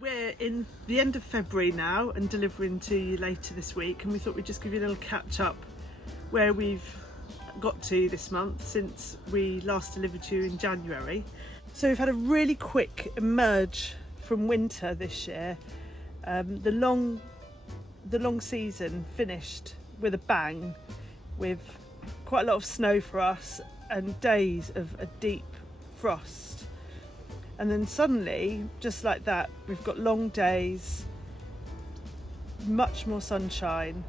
We're in the end of February now and delivering to you later this week, and we thought we'd just give you a little catch up where we've got to this month since we last delivered to you in January. So we've had a really quick emerge from winter this year. The long season finished with a bang, with quite a lot of snow for us and days of a deep frost. And then suddenly, just like that, we've got long days, much more sunshine.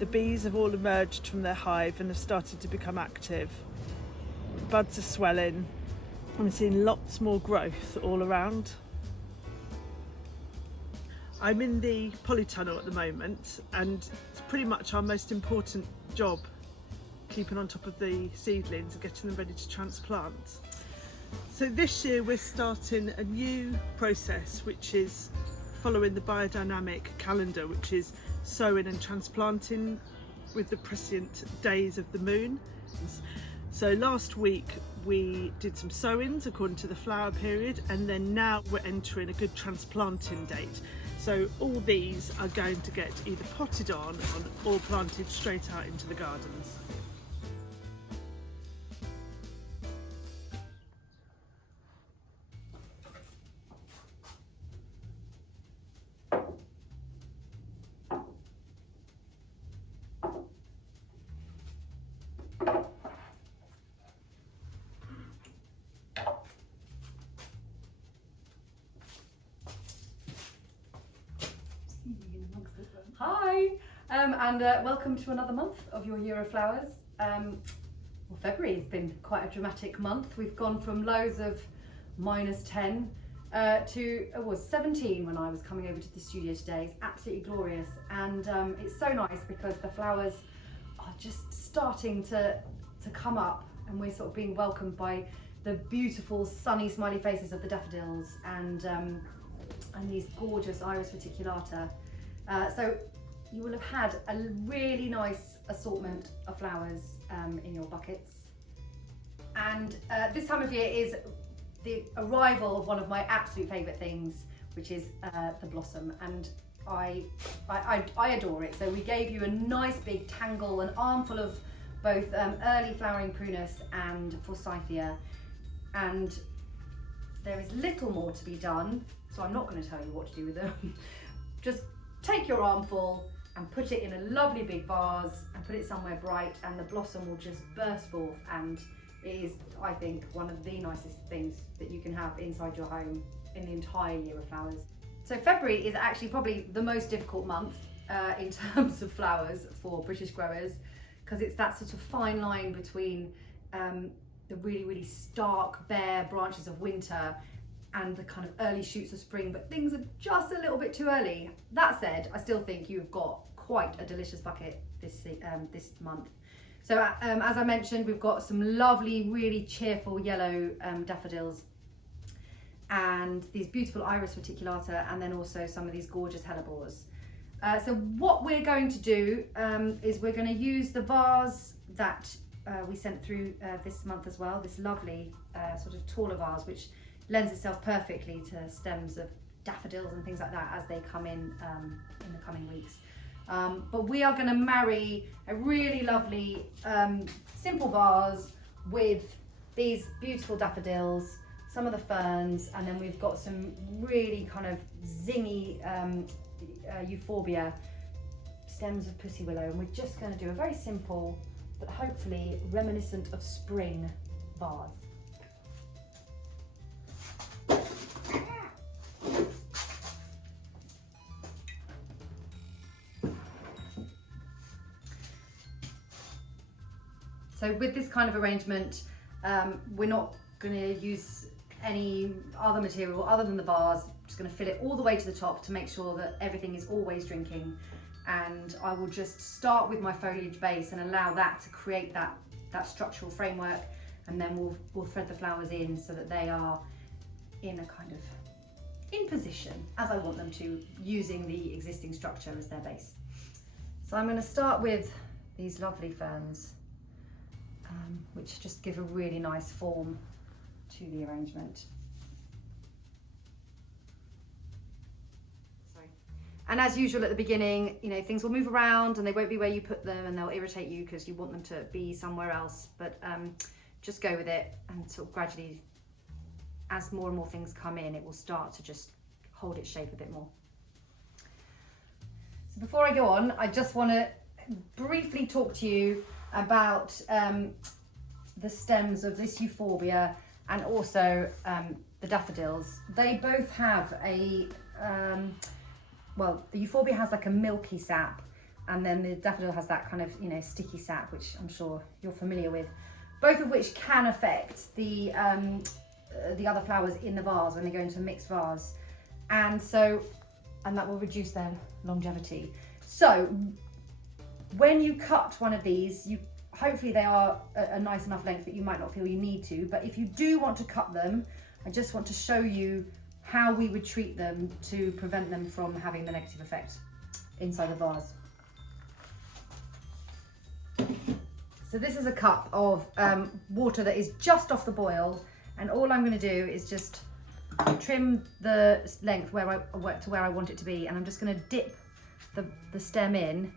The bees have all emerged from their hive and have started to become active. Buds are swelling, and we're seeing lots more growth all around. I'm in the polytunnel at the moment, and it's pretty much our most important job, keeping on top of the seedlings and getting them ready to transplant. So this year we're starting a new process which is following the biodynamic calendar, which is sowing and transplanting with the prescient days of the moon. So last week we did some sowings according to the flower period, and then now we're entering a good transplanting date. So all these are going to get either potted on or planted straight out into the gardens. Hi, and welcome to another month of your Year of Flowers. Well, February has been quite a dramatic month. We've gone from lows of -10 to it was 17 when I was coming over to the studio today. It's absolutely glorious, and it's so nice because the flowers are just starting to come up, and we're sort of being welcomed by the beautiful sunny smiley faces of the daffodils and these gorgeous Iris reticulata. So you will have had a really nice assortment of flowers in your buckets, and this time of year is the arrival of one of my absolute favourite things, which is the blossom, and I adore it. So we gave you a nice big tangle, an armful of both early flowering prunus and forsythia, and there is little more to be done, so I'm not going to tell you what to do with them. Just take your armful and put it in a lovely big vase and put it somewhere bright, and the blossom will just burst forth, and it is, I think, one of the nicest things that you can have inside your home in the entire Year of Flowers. So February is actually probably the most difficult month in terms of flowers for British growers, because it's that sort of fine line between the really stark bare branches of winter and the kind of early shoots of spring, but things are just a little bit too early. That said, I still think you've got quite a delicious bucket this month. So as I mentioned, we've got some lovely, really cheerful yellow daffodils, and these beautiful Iris reticulata, and then also some of these gorgeous hellebores. So what we're going to do is we're going to use the vase that we sent through this month as well, this lovely sort of taller vase, which lends itself perfectly to stems of daffodils and things like that as they come in the coming weeks. But we are going to marry a really lovely simple vase with these beautiful daffodils, some of the ferns, and then we've got some really kind of zingy euphorbia, stems of pussy willow, and we're just going to do a very simple but hopefully reminiscent of spring vase. So with this kind of arrangement, we're not going to use any other material other than the vase. I'm just going to fill it all the way to the top to make sure that everything is always drinking. And I will just start with my foliage base and allow that to create that structural framework, and then we'll thread the flowers in so that they are in a kind of in position as I want them to, using the existing structure as their base. So I'm going to start with these lovely ferns, which just give a really nice form to the arrangement. And as usual at the beginning, you know, things will move around and they won't be where you put them, and they'll irritate you because you want them to be somewhere else. But just go with it, and sort of gradually, as more and more things come in, it will start to just hold its shape a bit more. So before I go on, I just want to briefly talk to you about the stems of this euphorbia and also the daffodils. They both have a well, the euphorbia has like a milky sap, and then the daffodil has that kind of, you know, sticky sap, which I'm sure you're familiar with, both of which can affect the other flowers in the vase when they go into a mixed vase, and that will reduce their longevity. So when you cut one of these, hopefully they are a nice enough length that you might not feel you need to, but if you do want to cut them, I just want to show you how we would treat them to prevent them from having the negative effect inside the vase. So this is a cup of water that is just off the boil, and all I'm going to do is just trim the length to where I want it to be, and I'm just going to dip the stem in,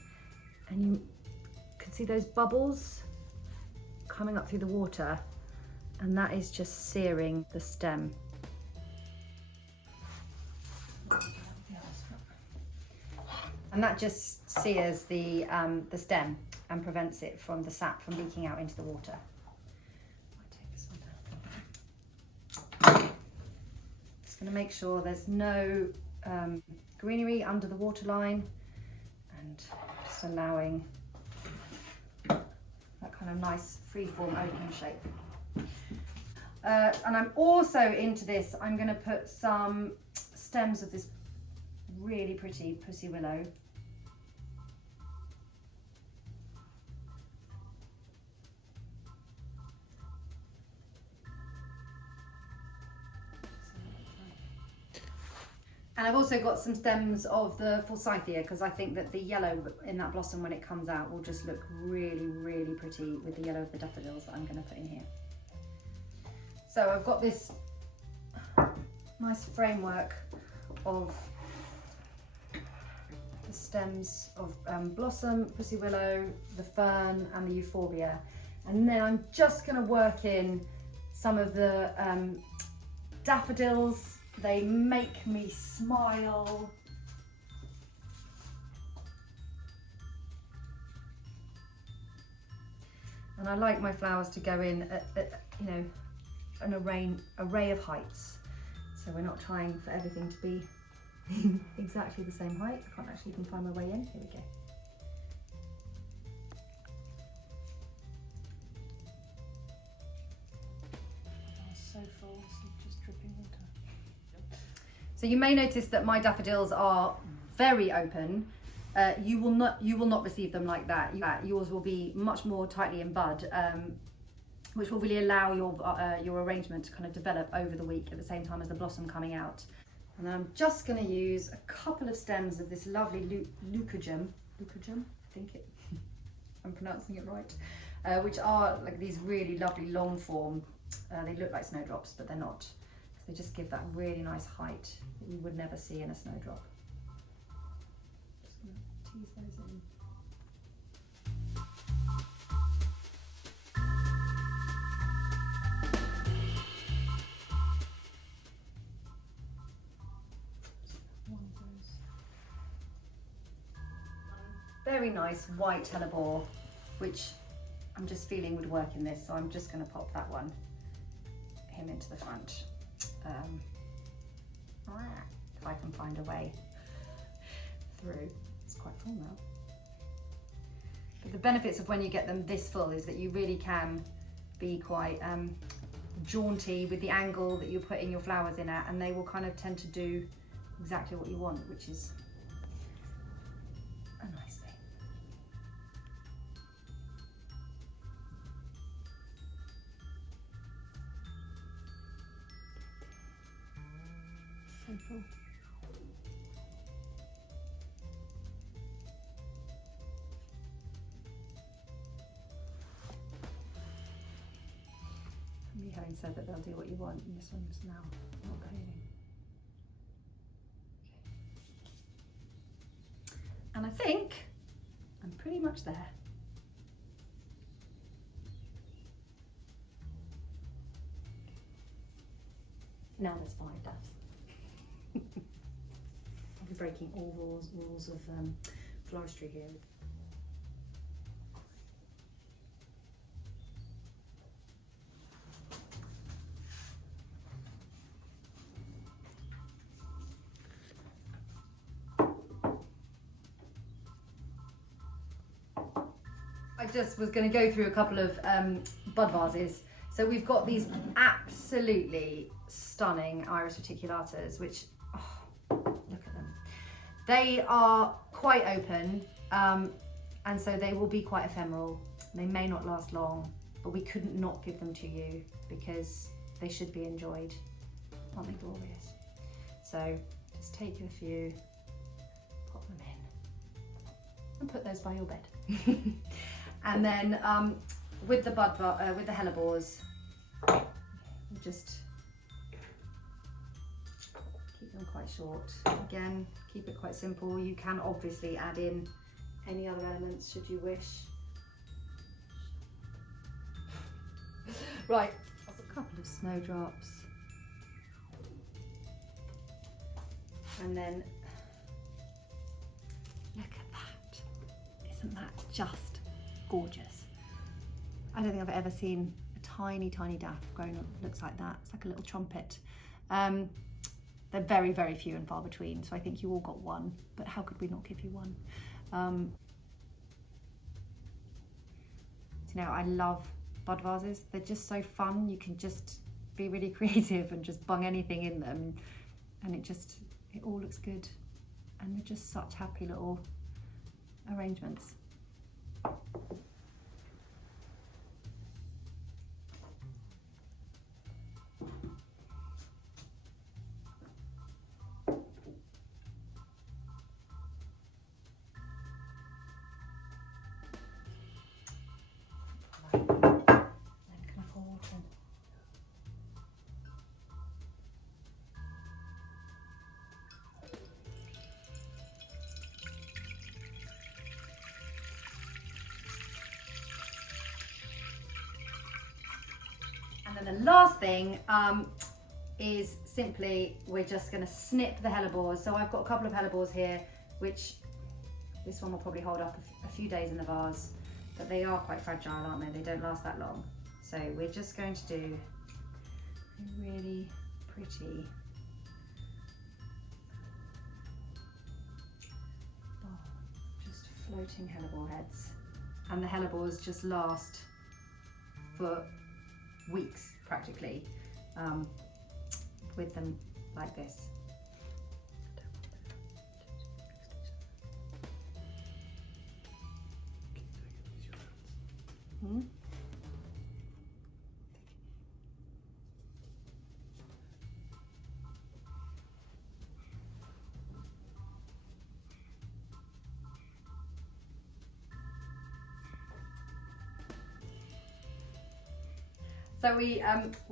and you can see those bubbles coming up through the water, and that is just searing the stem. And that just sears the stem and prevents it from the sap from leaking out into the water. Just going to make sure there's no greenery under the waterline, and just allowing that kind of nice freeform open shape. And I'm also into this, I'm going to put some stems of this really pretty pussy willow. And I've also got some stems of the forsythia, because I think that the yellow in that blossom when it comes out will just look really, really pretty with the yellow of the daffodils that I'm going to put in here. So I've got this nice framework of the stems of blossom, pussy willow, the fern and the euphorbia. And then I'm just going to work in some of the daffodils. They make me smile. And I like my flowers to go in at you know, an array of heights. So we're not trying for everything to be exactly the same height. I can't actually even find my way in. Here we go. So full, so just dripping water. So you may notice that my daffodils are very open. You will not receive them like that. Yours will be much more tightly in bud, which will really allow your arrangement to kind of develop over the week at the same time as the blossom coming out. And then I'm just going to use a couple of stems of this lovely leucojum, I think I'm pronouncing it right, which are like these really lovely long form. They look like snowdrops, but they're not. They just give that really nice height that you would never see in a snowdrop. Just going to tease those in. Very nice white hellebore, which I'm just feeling would work in this, so I'm just going to pop that one, him into the front. If I can find a way through. It's quite full now. But the benefits of when you get them this full is that you really can be quite jaunty with the angle that you're putting your flowers in at, and they will kind of tend to do exactly what you want, which is a nice thing. So full. Me having said that they'll do what you want, and this one's now not behaving. And I think I'm pretty much there. Now there's 5 daffs. I'll be breaking all rules of floristry here. I just was going to go through a couple of bud vases. So we've got these absolutely stunning Iris Reticulatas, which, oh, look at them. They are quite open, and so they will be quite ephemeral. They may not last long, but we couldn't not give them to you because they should be enjoyed. Aren't they glorious? So just take a few, pop them in, and put those by your bed. And then with the with the hellebores, we just keep them quite short. Again, keep it quite simple. You can obviously add in any other elements should you wish. Right, a couple of snowdrops, and then look at that! Isn't that just gorgeous? I don't think I've ever seen a tiny daff grown up looks like that. It's like a little trumpet. They're very, very few and far between, so I think you all got one, but how could we not give you one? You know, I love bud vases. They're just so fun. You can just be really creative and just bung anything in them, and it all looks good, and they're just such happy little arrangements. And then the last thing is simply we're just going to snip the hellebores. So I've got a couple of hellebores here, which this one will probably hold up a few days in the vase, but they are quite fragile, aren't they? They don't last that long. So we're just going to do a really pretty just floating hellebore heads. And the hellebores just last for weeks practically with them like this. So we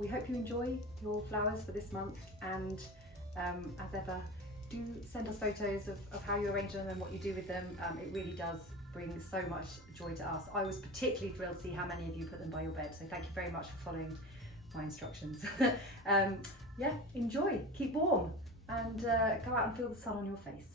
hope you enjoy your flowers for this month, and as ever, do send us photos of how you arrange them and what you do with them. It really does bring so much joy to us. I was particularly thrilled to see how many of you put them by your bed, so thank you very much for following my instructions. Yeah, enjoy, keep warm, and go out and feel the sun on your face.